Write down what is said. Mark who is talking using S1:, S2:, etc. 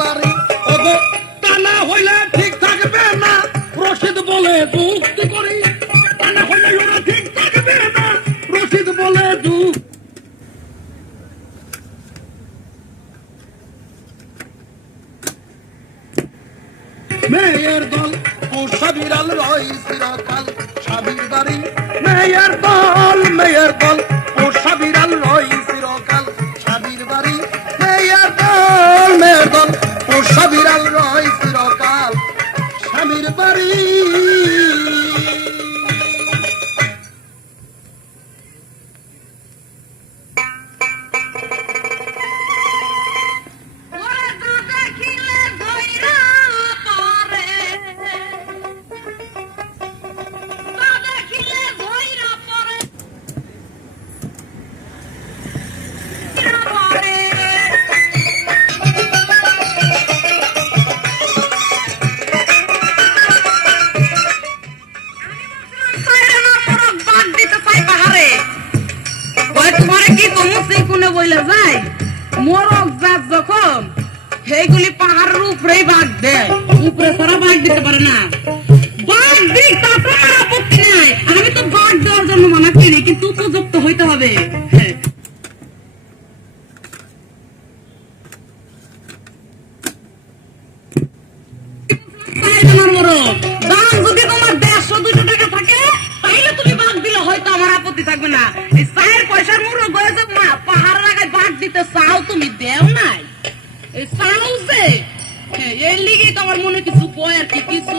S1: বাড়ি। ওগো তা না হইলে ঠিক থাকবে না। রশিদ বলে করি। তা না হইলে ঠিক থাকবে না। রশিদ বলে মেয়ের দল বিড়াল রয় স্বামীর বাড়ি। মেয়ের দল
S2: Everybody. কি তুমি সেই কোনে বইলে যাই মোরক জাত যখন সেইগুলি পাহাড়ের উপরেই বাঘ দেয়। উপরে সারা বাঘ দিতে পারে না। বাঘ দিক তারপরে আমার আপত্তি নাই। আমি তো বাঘ দেওয়ার জন্য মানা করি কিন্তু উপযুক্ত হইতে হবে। হ্যাঁ। তাই দিতে চাও তুমি দেও নাই। চাও যে হ্যাঁ, এর লিগে তোমার মনে কিছু কয় আর কি, কিছু